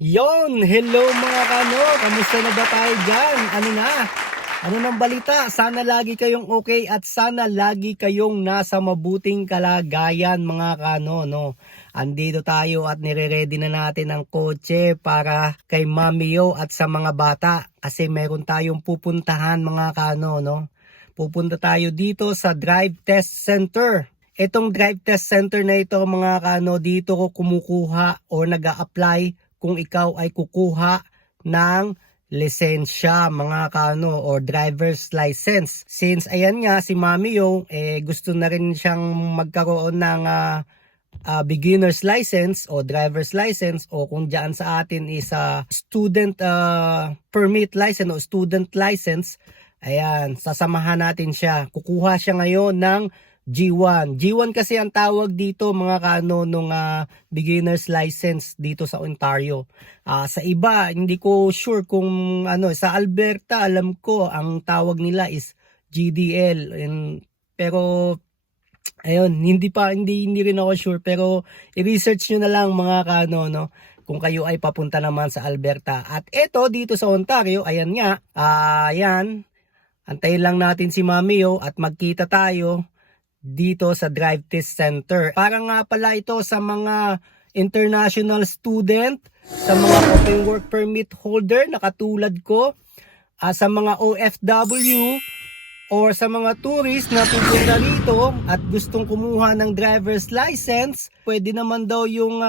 Yon, hello mga kano, kamusta na ba tayo dyan? Ano nang balita? Sana lagi kayong okay at sana lagi kayong nasa mabuting kalagayan mga kano, no? Andito tayo at nire-ready na natin ang kotse para kay Mami Yo at sa mga bata kasi meron tayong pupuntahan mga kano, no? Pupunta tayo dito sa Drive Test Center. Itong Drive Test Center na ito mga kano, dito ko kumukuha o nag-a-apply kung ikaw ay kukuha ng lisensya mga kano or driver's license. Since ayan nga si Mami Yo gusto na rin siyang magkaroon ng beginner's license o driver's license o kung diyan sa atin is student permit license o student license. Ayan, sasamahan natin siya. Kukuha siya ngayon ng G1. G1 kasi ang tawag dito mga kano nung beginner's license dito sa Ontario. Sa iba, hindi ko sure kung ano, sa Alberta alam ko ang tawag nila is GDL. Pero ayun, hindi rin ako sure pero i-research niyo na lang mga kano no kung kayo ay papunta naman sa Alberta. At ito dito sa Ontario, ayan nga, ayan. Antayin lang natin si Mami Yo at magkita tayo dito sa Drive Test Center. Para nga pala ito sa mga international student, sa mga open work permit holder na katulad ko, sa mga OFW or sa mga tourist na pupunta rito at gustong kumuha ng driver's license, pwede naman daw yung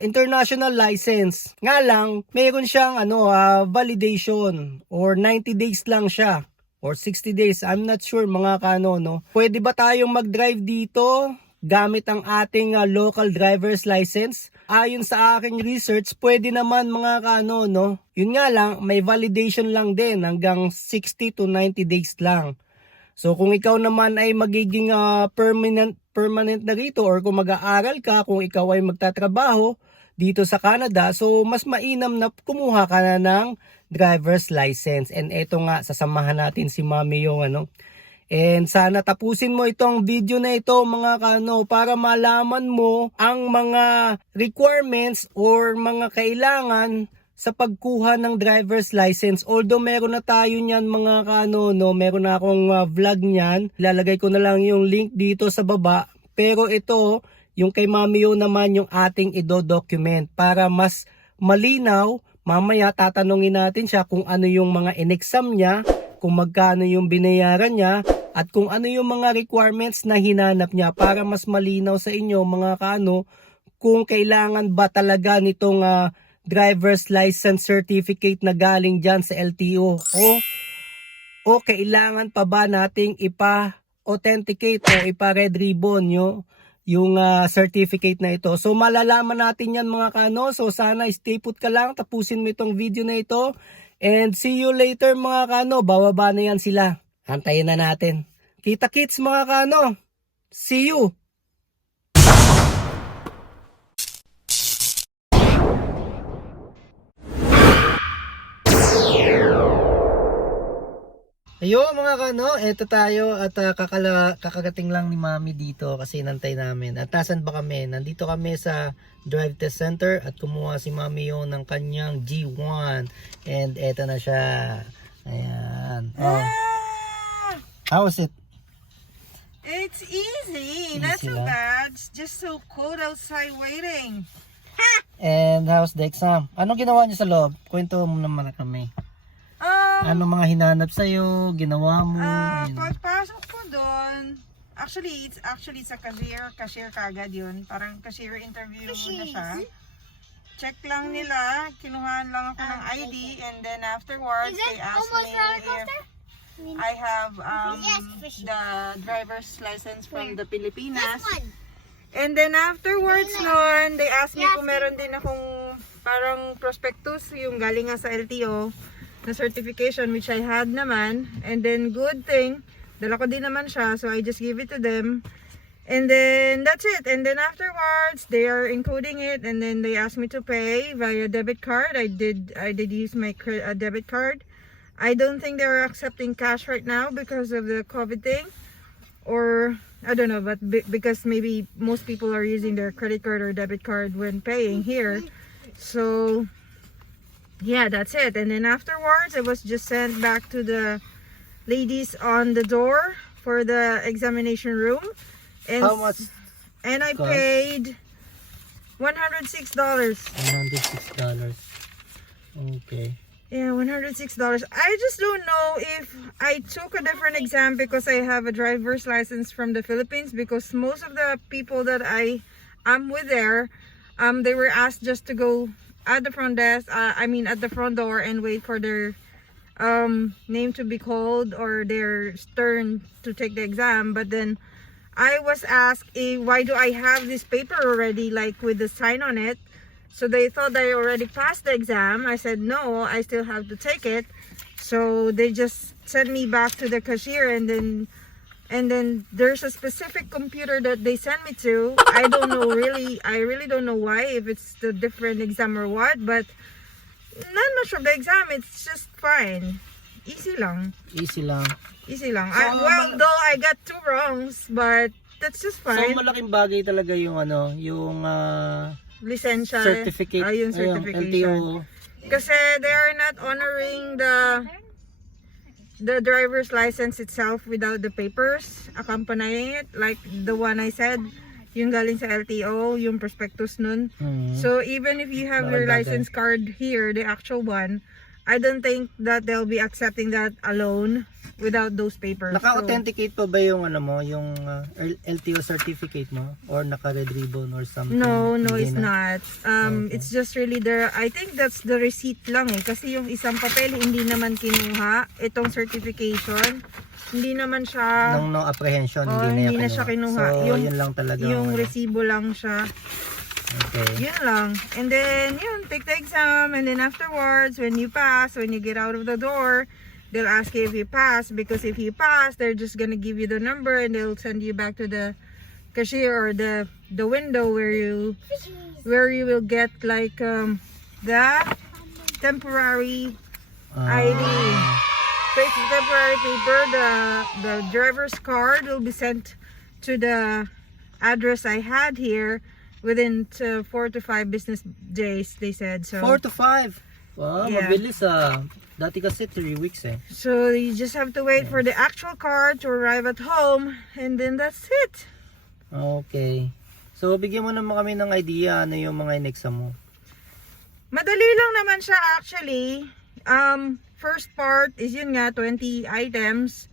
international license. Nga lang, mayroon siyang validation or 90 days lang siya. Or 60 days, I'm not sure mga kano, no? Pwede ba tayong mag-drive dito gamit ang ating local driver's license? Ayon sa aking research, pwede naman mga kano, no? Yun nga lang, may validation lang din hanggang 60 to 90 days lang. So kung ikaw naman ay magiging permanent na rito or kung mag-aaral ka, kung ikaw ay magtatrabaho dito sa Canada, so mas mainam na kumuha ka na ng driver's license. And eto nga, sasamahan natin si Mami Yo, And sana tapusin mo itong video na ito mga kano para malaman mo ang mga requirements or mga kailangan sa pagkuha ng driver's license. Although meron na tayo niyan mga kano, no, meron na akong vlog niyan. Ilalagay ko na lang yung link dito sa baba. Pero ito, yung kay Mami Yo naman yung ating ido-document para mas malinaw. Mamaya tatanungin natin siya kung ano yung mga in-exam niya, kung magkano yung binayaran niya, at kung ano yung mga requirements na hinanap niya para mas malinaw sa inyo mga kano kung kailangan ba talaga nitong driver's license certificate na galing dyan sa LTO o kailangan pa ba nating ipa-authenticate o ipa-red ribbon yung certificate na ito. So malalaman natin yan mga kano. So sana stay put ka lang. Tapusin mo itong video na ito. And see you later mga kano. Bababa na yan sila. Antayin na natin. Kita-kits mga kano. See you. Ayun mga kano, eto tayo at kakagating lang ni Mami dito kasi nantay namin. At nasan ba kami? Nandito kami sa Drive Test Center at kumuha si Mami Yo ng kanyang G1. And eto na siya. Ayan. Oh. How was it? It's easy. Not so lang. bad. It's just so cold outside waiting. And how's the exam? Anong ginawa niyo sa loob? Kwento mo naman na kami. Ano mga hinanap sa'yo? Ginawa mo? Pagpasok ko doon, actually it's a cashier kagad yun. Parang cashier interview muna siya. Check lang nila, kinuhaan lang ako ng ID, and then afterwards they asked me if I have the driver's license from the Pilipinas. And then afterwards noon, they asked me kung meron din akong parang prospectus, yung galing nga sa LTO na certification, which I had naman. And then good thing, dala ko din naman siya, so I just give it to them. And then that's it. And then afterwards they are encoding it, and then they asked me to pay via debit card. I did use my debit card. I don't think they're accepting cash right now because of the COVID thing, or I don't know, but because maybe most people are using their credit card or debit card when paying here. So yeah, that's it. And then afterwards, it was just sent back to the ladies on the door for the examination room. And How much? And I cost? paid $106. $106. Okay. Yeah, $106. I just don't know if I took a different exam because I have a driver's license from the Philippines, because most of the people that I'm with there, they were asked just to go at the front desk, at the front door, and wait for their name to be called or their turn to take the exam. But then I was asked, why do I have this paper already, like with the sign on it? So they thought I already passed the exam. I said, no, I still have to take it. So they just sent me back to the cashier, and then there's a specific computer that they sent me to. I don't know really. I really don't know why, if it's the different exam or what, but not much of the exam. It's just fine. Easy lang. Easy lang. Easy lang. So, Though I got 2 wrongs, but that's just So fine. malaking bagay talaga yung yung Lisensya. certificate, Ayun, ayun, certification. LTO. Kasi they are not honoring the driver's license itself without the papers accompanying it, like the one I said, yung galing sa LTO, yung prospectus nun. So even if you have your Malaking bagay. license card here, the actual one, I don't think that they'll be accepting that alone without those papers. Naka-authenticate pa ba yung yung LTO certificate mo, or naka-red ribbon or something? No, Hindi it's na? not. It's just really there. I think that's the receipt lang kasi yung isang papel hindi naman kinuha. Itong certification, hindi naman siya, Nung no apprehension, Oh, hindi na siya kinuha. So, Yung- yun lang talaga. yung ang resibo lang siya. Okay. Yun lang. And then, take the exam, and then afterwards, when you pass, when you get out of the door, they'll ask you if you pass, because if you pass, they're just gonna give you the number, and they'll send you back to the cashier or the window where you will get like the temporary ID. Face the temporary paper, the driver's card will be sent to the address I had here within 4 to 5 business days, they said. So 4 to 5. Wow, Yeah. mabilis Dati kasi 3 weeks eh. so you just have to wait for the actual card to arrive at home, and then that's it. Okay. So, bigyan mo naman kami ng idea ano yung mga in-exam mo. Madali lang naman siya actually. First part is yun nga, 20 items.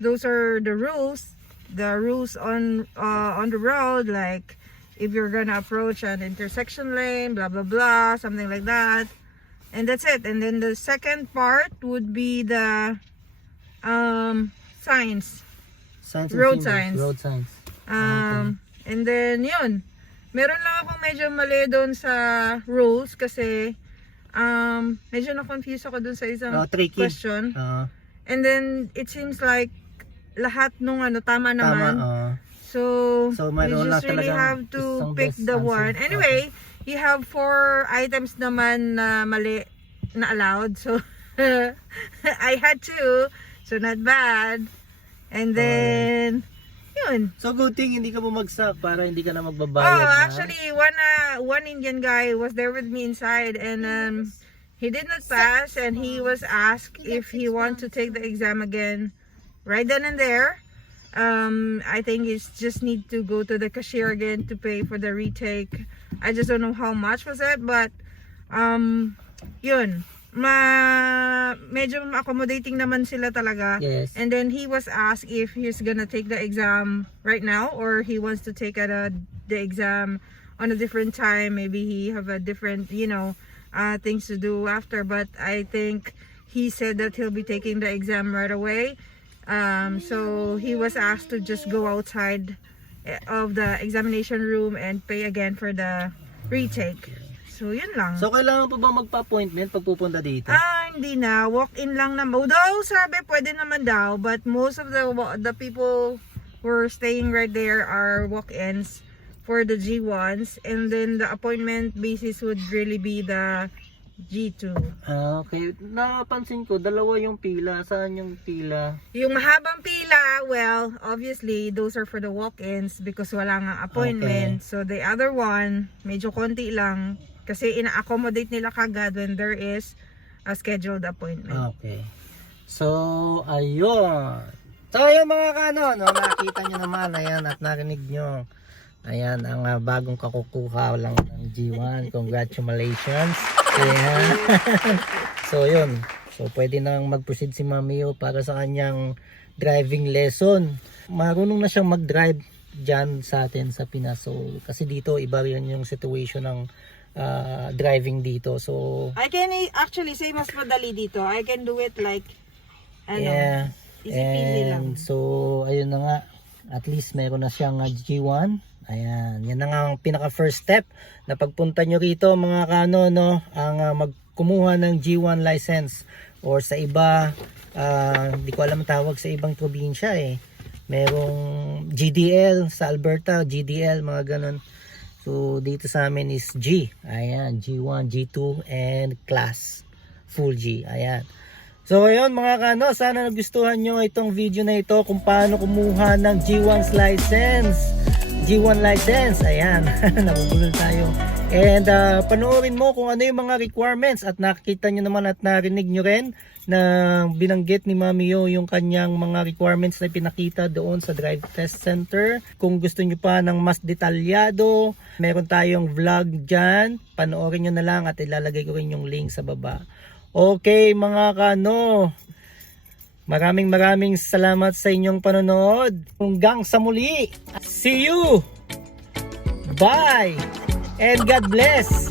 Those are the rules. The rules on the road, like if you're gonna approach an intersection lane, blah blah blah, something like that. And that's it. And then the second part would be the signs. Signs and Road symbols. signs. Road signs. And then yun. Meron lang akong medyo mali doon sa rules kasi medyo na-confuse ako doon sa isang Tricky. question. Ah, And then it seems like lahat nung tama naman. tama. So So, you mayroon lang just really talagang have to isang pick best the answer. one. Anyway, you have 4 items naman na mali na allowed. So I had 2. So not bad. And then yun. So, good thing hindi ka bumagsak para hindi ka na Oh, magbabayad na. actually, one Indian guy was there with me inside, and he did not pass, and he was asked if he want to take the exam again right then and there. I think he just need to go to the cashier again to pay for the retake. I just don't know how much was it, but yun. Medyo accommodating naman sila talaga. Yes. And then he was asked if he's gonna take the exam right now, or he wants to take the exam on a different time. Maybe he have a different, things to do after. But I think he said that he'll be taking the exam right away. So he was asked to just go outside of the examination room and pay again for the retake. So yun lang. So, kailangan pa ba magpa-appointment pag pupunta dito? Hindi na. Walk-in lang naman. Although, sabi, pwede naman daw. But most of the people who are staying right there are walk-ins for the G1s. And then the appointment basis would really be the G2. Okay. Napansin ko, dalawa yung pila. Saan yung pila? Yung mahabang pila, well, obviously, those are for the walk-ins because wala nga appointment. So the other one, medyo konti lang. Kasi ina-accommodate nila kagad when there is a scheduled appointment. Okay. So, ayun. So, ayun mga kano, no, nakita nyo naman, ayan, at narinig nyo. Ayan, ang bagong kakukuha lang ng G1. Congratulations. Ayan. So, yun. So, pwede nang mag-proceed si Mamiyo para sa kanyang driving lesson. Marunong na siyang mag-drive dyan sa atin sa Pinas. So, kasi dito, iba rin yung situation ng driving dito. So, I can actually say mas madali dito. I can do it like, yeah. easy-peasy lang. And so, ayun na nga. At least meron na siyang G1. Ayan. Yan na nga ang pinaka first step na pagpunta nyo rito mga kano, no, ang magkumuha ng G1 license. Or sa iba, hindi ko alam tawag sa ibang probinsya eh. Merong GDL sa Alberta, GDL, mga ganon. So, dito sa amin is G. Ayan, G1, G2, and class. Full G. Ayan. So, ayun mga kano, sana nagustuhan nyo itong video na ito kung paano kumuha ng G1's license. G1 license. Ayan, nabubulol tayo. And panoorin mo kung ano yung mga requirements at nakikita nyo naman at narinig nyo rin na binanggit ni Mami Yo yung kanyang mga requirements na pinakita doon sa Drive Test Center. Kung gusto nyo pa ng mas detalyado, meron tayong vlog dyan. Panoorin nyo na lang at ilalagay ko rin yung link sa baba. Okay mga kano, maraming salamat sa inyong panonood. Hanggang sa muli. See you! Bye! And God bless!